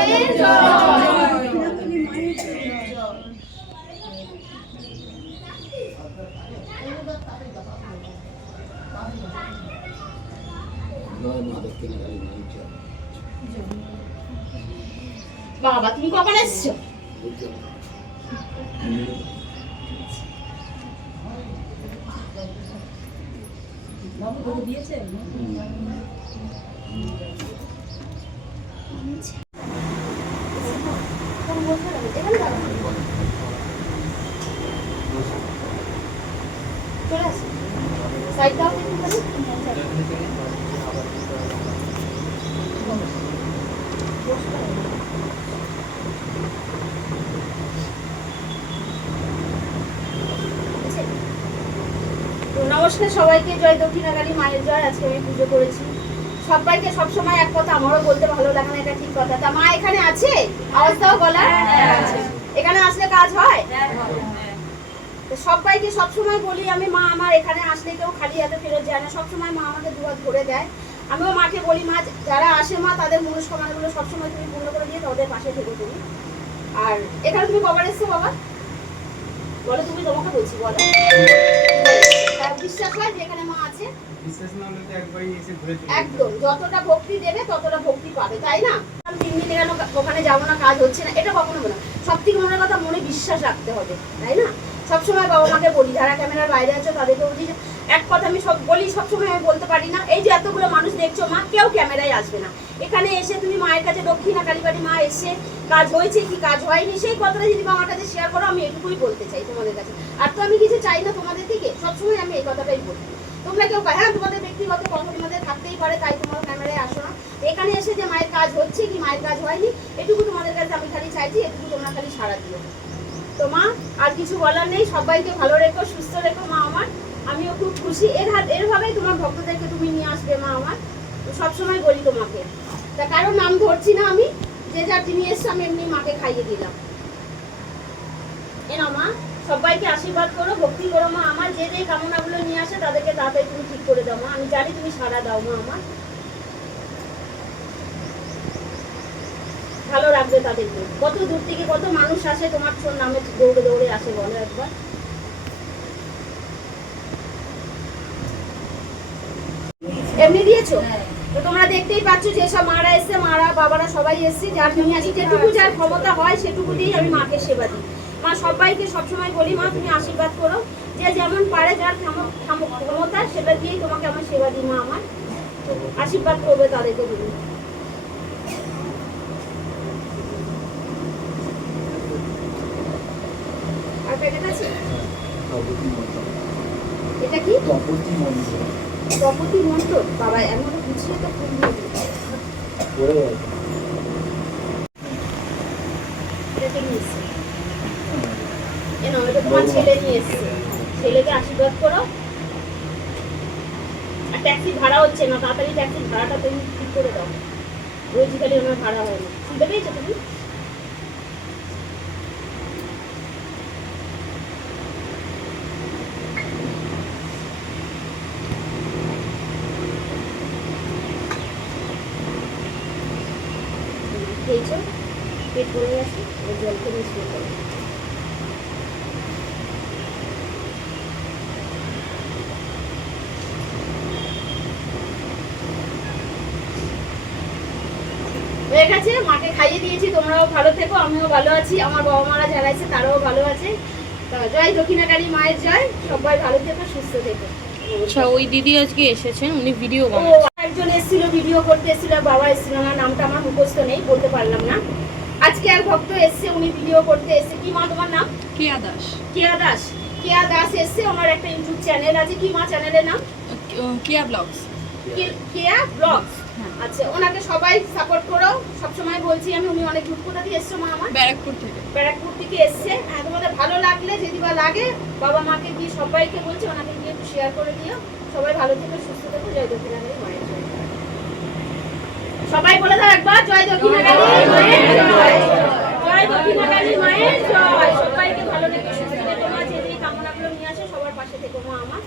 মায়ের জয় জয় মা দক্ষিণাকালী মায়ের জয়। বাবা তুমি কখন এসছো সবাইকে জয় দক্ষিণাকালী মায়ের জয় আজকে আমি পুজো করেছি। সবাইকে সবসময় এক কথা আমারও বলতে ভালো লাগে না এটা ঠিক কথা। তা মা এখানে আছে? আওয়াজ দাও গলা এখানে আসলে কাজ হয়? তো সবাইকে সবসময় বলি আমি মা আমার এখানে আসলে কেউ খালি হাতে ফেরত যায় না। সবসময় মা আমাকে দুহাত ধরে দেয়। আমিও মাকে বলি মা যারা আসে মা তাদের মনস্কামনাগুলো সবসময় তুমি পূর্ণ করে দিয়ে তাদের পাশে থেকো তুমি। আর এখানে তুমি কবার এসছো বাবা? বলো তুমি তোমাকে বলছি বলো। বিশ্বাস হয় যে মা আছে? বিশ্বাস না হলে তো একবারই এসে ঘুরে একদম। যতটা ভক্তি দেবে ততটা ভক্তি পাবে তাই না? তিন দিনে কেন ওখানে যাব না কাজ হচ্ছে না এটা কখনো বলে সব থেকে মনে কথা মনে বিশ্বাস রাখতে হবে তাই না? সবসময় বাবা মাকে বলি যারা ক্যামেরার বাইরে আছে তাদেরকে বলি এক কথা আমি সব বলি, সবসময় আমি বলতে পারি না। এই যে এতগুলো মানুষ দেখছ মা, কেউ ক্যামেরায় আসবে না। এখানে এসে তুমি মায়ের কাছে দক্ষিণা কালীবাড়ি মা এসে কাজ হয়েছে কি কাজ হয়নি, সেই কথাটা যদি আমার কাছে শেয়ার করো, আমি এটুকুই বলতে চাই তোমাদের কাছে। আর তো আমি কিছু চাই না তোমাদের থেকে সবসময় আমি এই কথাটাই বলি। তোমরা কেউ হ্যাঁ তোমাদের ব্যক্তিগত কথা তোমাদের থাকতেই পারে, তাই তোমরা ক্যামেরায় আসো না। এখানে এসে যে মায়ের কাজ হচ্ছে কি, মায়ের কাজ হয়নি, এটুকু তোমাদের কাছে আমি খালি চাইছি, এটুকু তোমরা খালি সারা দিও। তো মা, আর কিছু বলার নেই, সবাইকে ভালো রেখো, সুস্থ রেখো মা আমার। আমিও খুব খুশি। এর হাত এরভাবেই তোমার ভক্তদেরকে তুমি নিয়ে আসবে মা আমার। সবসময় বলি তোমাকে। তা কারও নাম ধরছি না আমি। যে যার যিনি এসছে, আমি এমনি মাকে খাইয়ে দিলাম। এ না মা, সবাইকে আশীর্বাদ করো, ভক্তি করো মা আমার। যে যে কামনাগুলো নিয়ে আসে, তাদেরকে তাড়াতাড়ি তুমি ঠিক করে দাও মা। আমি জানি তুমি সারা দাও মা আমার। ভালো রাখবে তাদেরকে। কত দূর থেকে কত মানুষ আসে, তোমার নামে দৌড়ে দৌড়ে আসে, বলো একবার। এমনি দিয়েছ? তো তোমরা দেখতেই পাচ্ছ যে সব মারা এসছে মারা বাবারা সবাই এসছে যার নিয়ে আসি যেটুকু যার ক্ষমতা হয় সেটুকু দিয়েই আমি মাকে সেবা দিই। মা সবাইকে সবসময় বলি মা তুমি আশীর্বাদ করো। যে যেমন পারে যার ক্ষম- ক্ষম- ক্ষমতা সেটা দিয়েই তোমাকে আমার সেবা দিই মা আমার। আশীর্বাদ করবে তাদেরকে তুমি। মন্ত্র। এটা কি? তপতি মন্ত্র। প্রপতি মন্ত্র বাবা এমন গুছিয়ে তো ফুল দিয়ে দিই। পড়ে গেছে। এটা নিয়ে এসছে। এ নাও, এটা তোমার ছেলে নিয়ে এসছে। ছেলেকে আশীর্বাদ করো। আর ট্যাক্সি ভাড়া হচ্ছে না তাড়াতাড়ি ট্যাক্সির ভাড়াটা তুমি ঠিক করে দাও। রোজ খালি আমার ভাড়া হয় না। শুনতে পেয়েছ তুমি? খেয়েছো, পেট ভরে গেছে ওই জল খেয়ে শুয়ে হয়ে গেছে, মাকে খাইয়ে দিয়েছি, তোমরাও ভালো থেকো, আমিও ভালো আছি, আমার বাবা মারা যারা আছে তারাও ভালো আছে। জয় দক্ষিণাকালী মায়ের জয়, সবাই ভালো থেকো, সুস্থ থেকো। আচ্ছা ওই দিদি আজকে এসেছেন উনি ভিডিও একজন এসেছিল ভিডিও করতে এসেছিল বাবা এসেছিল না নামটা আমার মুখস্থ নেই বলতে পারলাম না। আজকে এক ভক্ত এসছে উনি ভিডিও করতে এসছে। কি মা তোমার নাম? কেয়া দাস। কেয়া দাস। কেয়া দাস এসছে আমার একটা ইউটিউব চ্যানেল আছে। কি মা চ্যানেলের নাম? কেয়া ব্লগস। কেয়া ব্লগস। আচ্ছা ওনাকে সবাই সাপোর্ট করো। সবসময় বলছি আমি উনি অনেক দূর কোথা দিয়ে এসছো মা আমার। ব্যারাকপুর থেকে। ব্যারাকপুর থেকে এসছে। হ্যাঁ তোমাদের ভালো লাগলে যদি বা লাগে বাবা মাকে দিয়ে সবাইকে বলছে ওনাকে দিয়ে একটু শেয়ার করে দিও। সবাই ভালো থেকো সুস্থ থেকো জয় দক্ষিণাকালী মায়ের জয় সবাই বলে দাও একবার জয় দক্ষিণাকালী মায়ের জয় জয়। দক্ষিণাকালী মায়ের জয় সবাইকে ভালো থেকো সুস্থ থেকো মা যে কামনাগুলো নিয়ে আসে সবার পাশে থেকো মা আমার।